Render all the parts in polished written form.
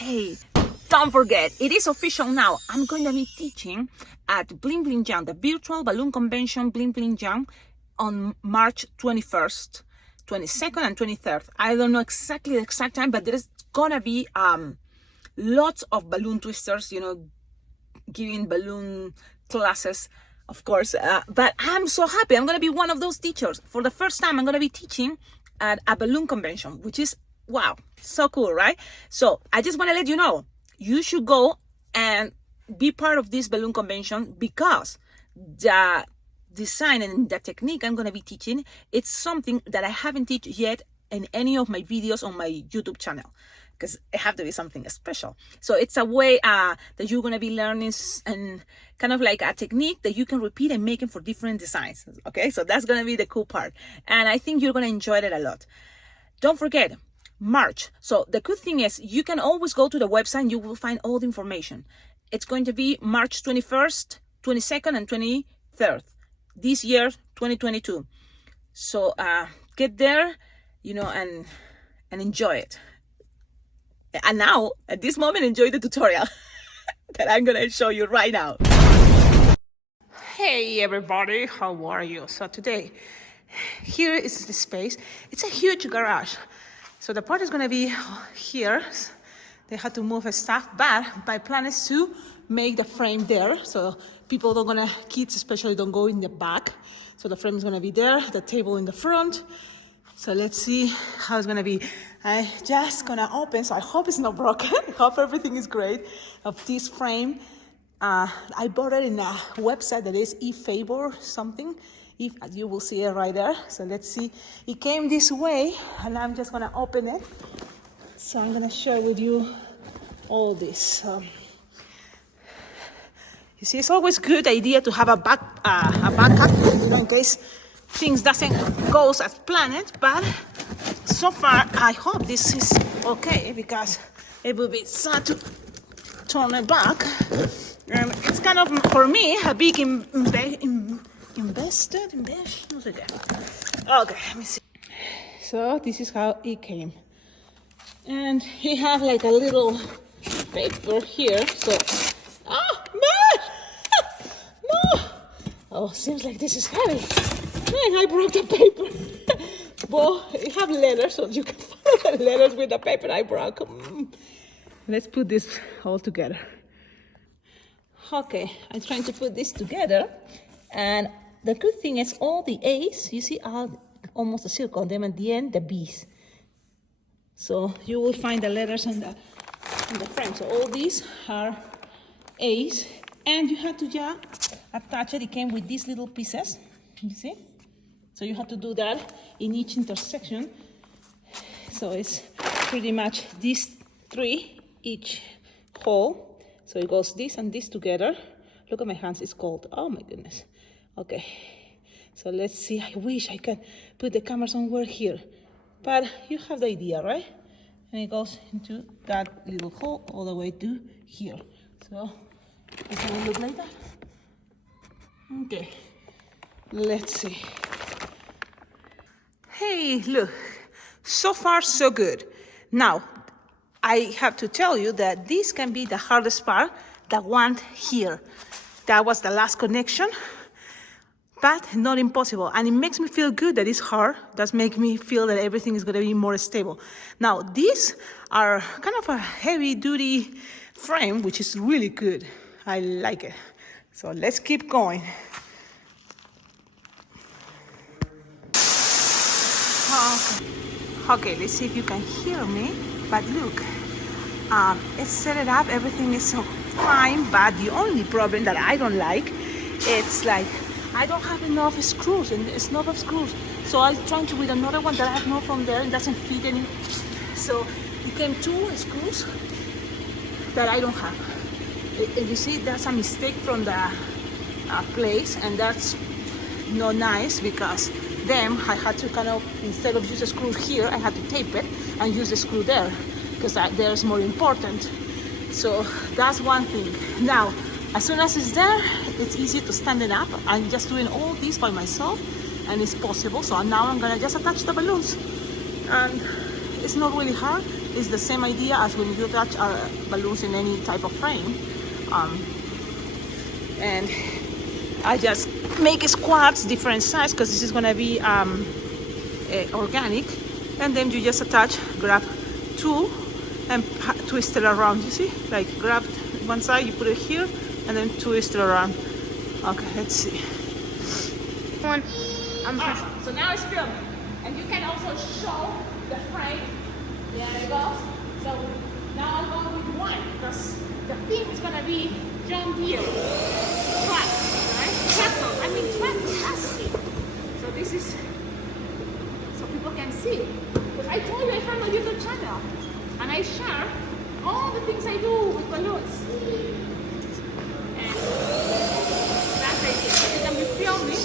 Hey, don't forget, it is official now. I'm going to be teaching at Bling Bling Jam, the virtual balloon convention Bling Bling Jam, on March 21st, 22nd, and 23rd. I don't know exactly the exact time, but there's gonna be lots of balloon twisters, giving balloon classes, of course. But I'm so happy. I'm gonna be one of those teachers. For the first time, I'm gonna be teaching at a balloon convention, which is wow, so cool, right? So I just want to let you know, you should go and be part of this balloon convention, because the design and the technique I'm going to be teaching, it's something that I haven't taught yet in any of my videos on my YouTube channel, because it have to be something special. So it's a way that you're going to be learning, and kind of like a technique that you can repeat and make it for different designs. Okay, so that's going to be the cool part, and I think you're going to enjoy it a lot. Don't forget, March. So the good thing is you can always go to the website and you will find all the information. It's going to be March 21st, 22nd, and 23rd this year, 2022. So get there, and enjoy it. And now, at this moment, enjoy the tutorial that I'm gonna show you right now. Hey everybody, how are you? So today, here is the space. It's a huge garage. So the part is gonna be here. They had to move stuff, but my plan is to make the frame there, so kids especially don't go in the back. So the frame is gonna be there, the table in the front. So let's see how it's gonna be. I just gonna open, so I hope it's not broken. I hope everything is great of this frame. I bought it in a website that is eFavor something. If you will see it right there. So let's see. It came this way, and I'm just gonna open it. So I'm gonna share with you all this. You see, it's always a good idea to have a backup, in case things doesn't go as planned. But so far, I hope this is okay, because it would be sad to turn it back. And it's kind of, for me, a big okay, let me see. So this is how it came, and he have like a little paper here. So, man, no. Oh, seems like this is heavy. Man, I broke the paper. Well, it have letters, so you can follow the letters with the paper I broke. Let's put this all together. Okay, I'm trying to put this together, and the good thing is all the A's, you see, are almost a circle, and then at the end, the B's. So you will find the letters in the frame. So all these are A's, and you have to just attach it. It came with these little pieces, you see? So you have to do that in each intersection. So it's pretty much these three, each hole. So it goes this and this together. Look at my hands, it's cold. Oh my goodness. Okay, so let's see. I wish I could put the camera somewhere here, but you have the idea, right? And it goes into that little hole all the way to here. So it's gonna look like that. Okay, let's see. Hey, look, so far so good. Now, I have to tell you that this can be the hardest part, the one here. That was the last connection, but not impossible. And it makes me feel good that it's hard. That makes me feel that everything is gonna be more stable. Now, these are kind of a heavy duty frame, which is really good. I like it. So let's keep going. Okay, let's see if you can hear me. But look, it's set it up, everything is so fine, but the only problem that I don't like, it's like, I don't have enough screws, and it's not enough screws. So I'm trying to with another one that I have more from there, it doesn't fit any. So it came 2 screws that I don't have. You see, that's a mistake from the place, and that's not nice, because then I had to kind of, instead of use a screw here, I had to tape it and use the screw there, because there's more important. So that's one thing. Now, as soon as it's there, it's easy to stand it up. I'm just doing all this by myself, and it's possible. So now I'm gonna just attach the balloons, and it's not really hard. It's the same idea as when you attach balloons in any type of frame. And I just make squares different size because this is gonna be organic. And then you just attach, grab two and twist it around, you see? Like grab one side, you put it here, and then twist it around. Okay, let's see. One. Awesome. So now it's filming. And you can also show the frame. There it goes. So now I'll go with one because the theme is gonna be John Deere. Truck, right? Tractor. I mean tractor. That's it. So this is so people can see. Because I told you I have a YouTube channel and I share all the things I do with balloons. And that's the idea. So you can be filming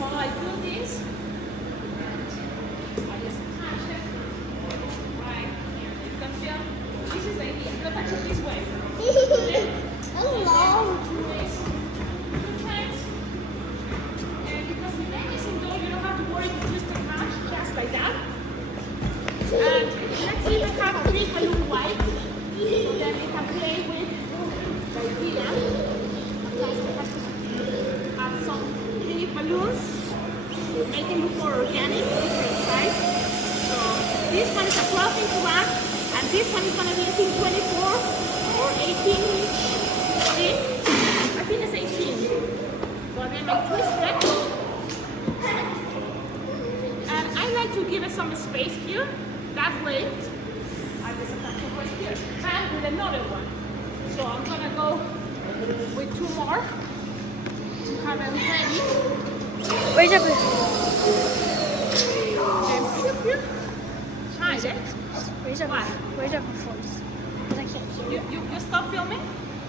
while I do this. I just attach it right here. You can feel this is the idea. You attach it this way. Hello. Two times. And because the name is indoor, you don't have to worry to twist the match just like that. And let's even have a big balloon white. So then we can play with the idea. Sometimes we have to add some mini balloons, make it look more organic, different size. So this one is a 12-inch one, and this one is going to be, I think, 24 or 18-inch. I think it's 18. So then I twist it. And I like to give it some space here. That way, I just attach it right here. And with another one. So I'm going to go with two more to have them ready. Raise up. And sit here. Try it. Raise up. Why? Raise up your voice. 'Cause I can't hear. You stop filming?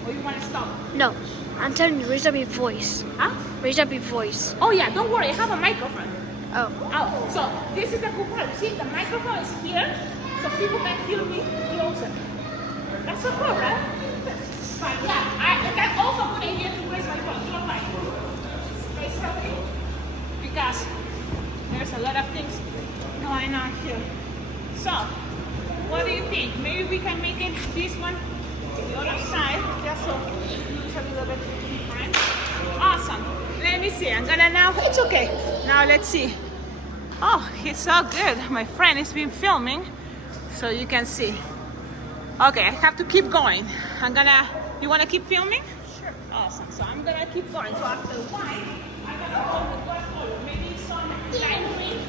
Or you want to stop? No, I'm telling you, raise up your voice. Huh? Raise up your voice. Oh yeah, don't worry, I have a microphone. Oh. Oh, so this is the cool part. See, the microphone is here, so people can hear me closer. That's so cool, right? But yeah, I can also put it here to raise my control line. Space helping. Because there's a lot of things going on here. So, what do you think? Maybe we can make it this one to the other side, just so it looks a little bit different. Awesome. Let me see. I'm gonna now. It's okay. Now let's see. Oh, it's so good. My friend has been filming, so you can see. Okay, I have to keep going. You wanna keep filming? Sure. Awesome. So I'm gonna keep going. So after white, I'm gonna go with what color? Maybe some lime green.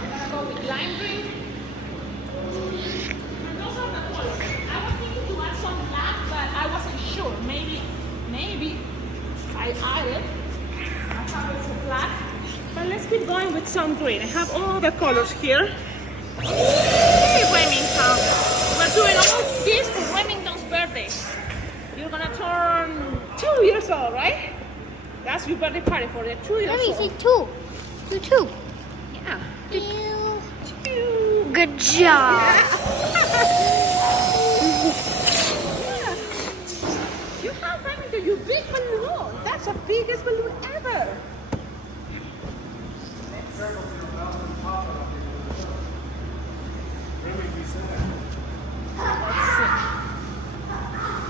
I'm gonna go with lime green. And those are the colors. I was thinking to add some black, but I wasn't sure. Maybe I added. I have some black. But let's keep going with some green. I have all the colors here. Hey, Remington. We're doing all this for Remington's birthday. You're gonna turn 2 years old, right? That's your birthday party for the 2 years Let me old. see two. Two. Yeah. Good job. You have Remington, your big balloon. That's the biggest balloon ever.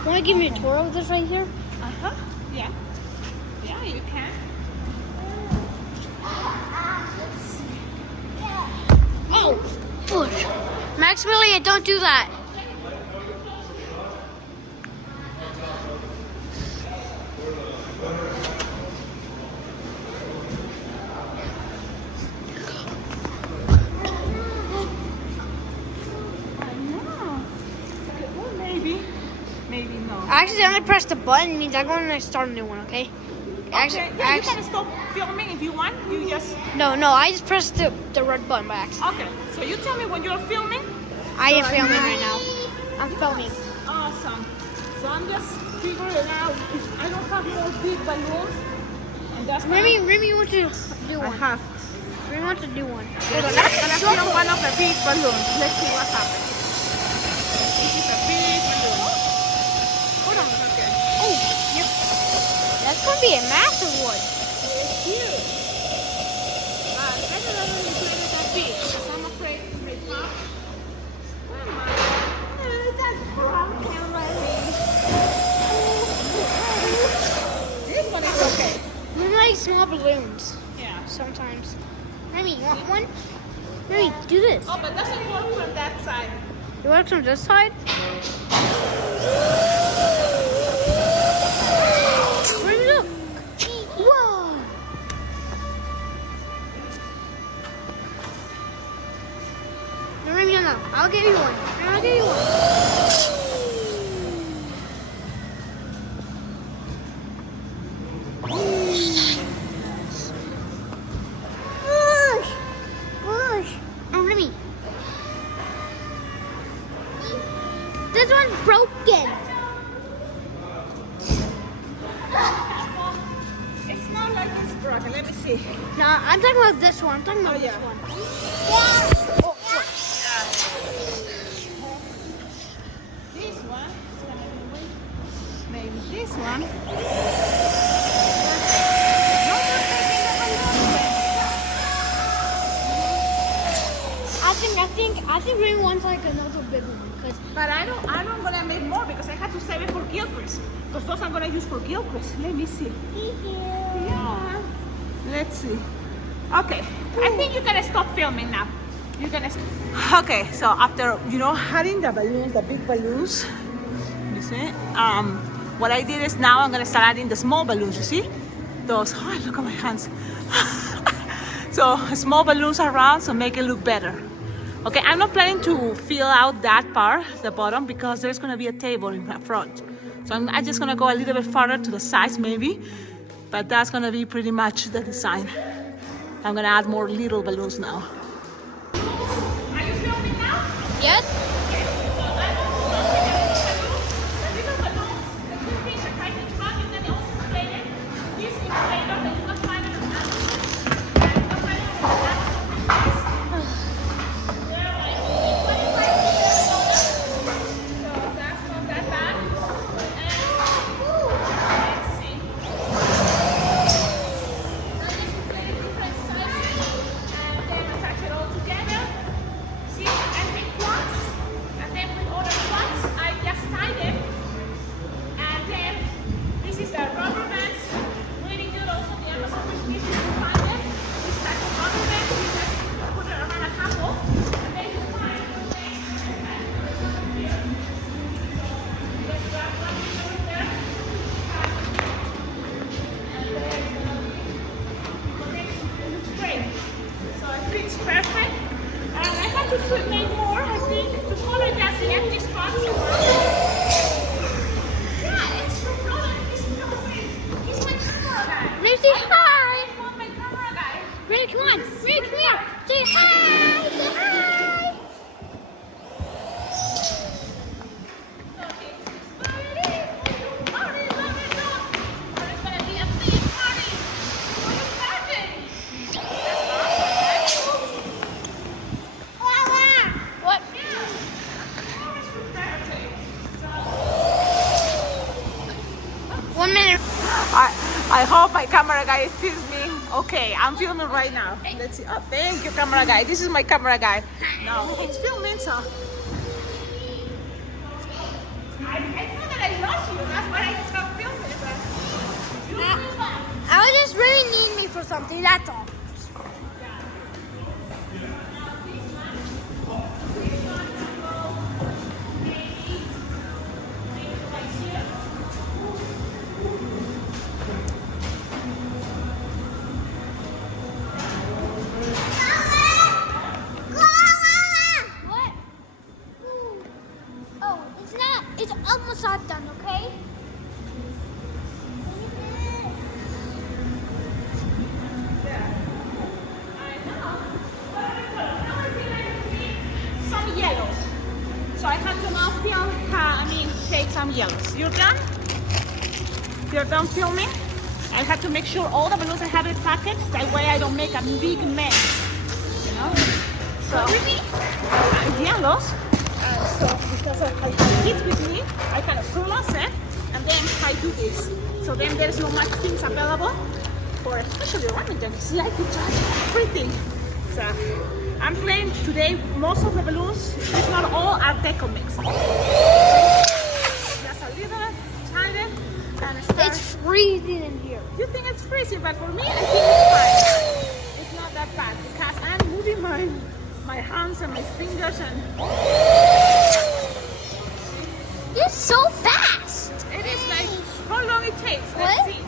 Want to give me a tour of this right here? Uh-huh. Yeah. Yeah, you can. Oh, push. Maximilian, don't do that. I know. Okay, well, maybe no. I accidentally pressed the button, means I'm going to start a new one, okay? Okay, yeah, you can stop filming if you want. You just... No, I just pressed the red button by accident. Okay, so you tell me when you're filming. I am filming right now. I'm filming. Awesome. So I'm just figuring it out. If I don't have more big balloons. And that's Remy wants to do I one. have. Remy wants to do one. Hold on, I'm gonna film one of the big balloons. Let's see what happens. This is a big balloon. Hold on, okay. Oh, yep. That's going to be a massive one. It's huge. But I don't know if it's that big. So I'm afraid it may pop. Oh my God. small balloons. Yeah. Sometimes. Remy, you want one? Remy, do this. Oh, but it doesn't work from that side. It works from this side? Remy, look. Whoa. No, Remy, no. I'll give you one. I'll give you one. This one's broken. It's not like it's broken. Let me see. No, I'm talking about this one. I'm talking about this one. This one is gonna be maybe this one. I think Remy wants like another big one. But I'm gonna make more because I had to save it for Gilchrist. Because those I'm gonna use for Gilchrist. Let me see. Yeah. Let's see. Okay. I think you gotta stop filming now. You're gonna. Okay. So after adding the balloons, the big balloons, you see. What I did is now I'm gonna start adding the small balloons. You see, those. Oh, look at my hands. So small balloons around, so make it look better. Okay, I'm not planning to fill out that part, the bottom, because there's gonna be a table in the front. So I'm just gonna go a little bit farther to the sides maybe, but that's gonna be pretty much the design. I'm gonna add more little balloons now. Are you filming now? Yes. I hope my camera guy sees me. Okay, I'm filming right now. Let's see. Oh, thank you, camera guy. This is my camera guy. No, he's filming, so. I thought that I lost you. That's why I stopped filming. I was just really need me for something. That's all. Not done, okay? Some yellows. So I have to now take some yellows. You're done? You're done filming? I have to make sure all the balloons I have it packaged. That way I don't make a big mess. So yellows. So because I have kids with me, I kind of close it and then I do this. So then there's no much things available for especially Remington. See, I could touch everything. So I'm playing today. Most of the balloons, if not all, are deco mix. Just a little tiny and start. It's freezing in here. You think it's freezing? crazy, but for me, I think it's fine. It's not that bad because I'm moving my hands and my fingers and... It's so fast. It is like, how long it takes? Let's What? see.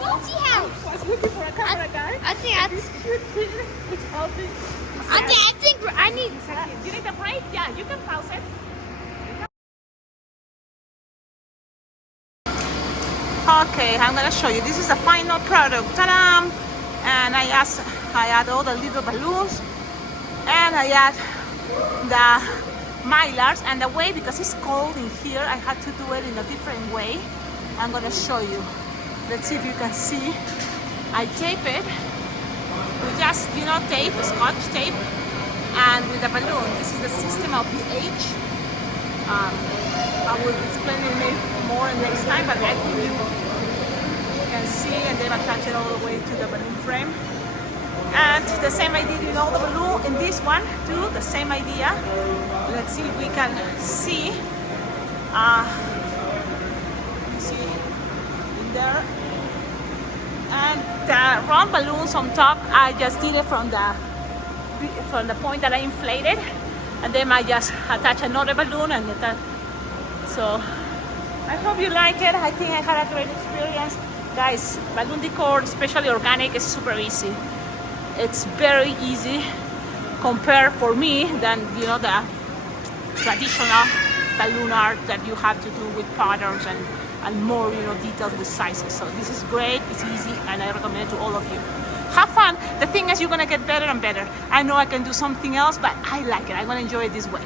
Bouncy house. I was looking for a camera guy. I think This cute kid is helping. I need. You need a break? Yeah, you can pause it. Okay, I'm gonna show you. This is the final product. Ta-da! And I add all the little balloons, and I add the mylars. And the way, because it's cold in here, I had to do it in a different way. I'm gonna show you. Let's see if you can see. I tape it with just, tape, scotch tape, and with a balloon. This is the system of pH. I will explain it more next time, but I think you can see, and then attach it all the way to the balloon frame. And the same idea in all the balloon, in this one too, the same idea. Let's see if we can see. See in there. And the round balloons on top, I just did it from the point that I inflated, and then I just attach another balloon, and so I hope you like it. I think I had a great experience, guys. Balloon decor, especially organic, is super easy. It's very easy compared for me than the traditional balloon art that you have to do with patterns and more details with sizes. So this is great, it's easy, and I recommend it to all of you. Have fun. The thing is, you're gonna get better and better. I know I can do something else, but I like it. I'm gonna enjoy it this way.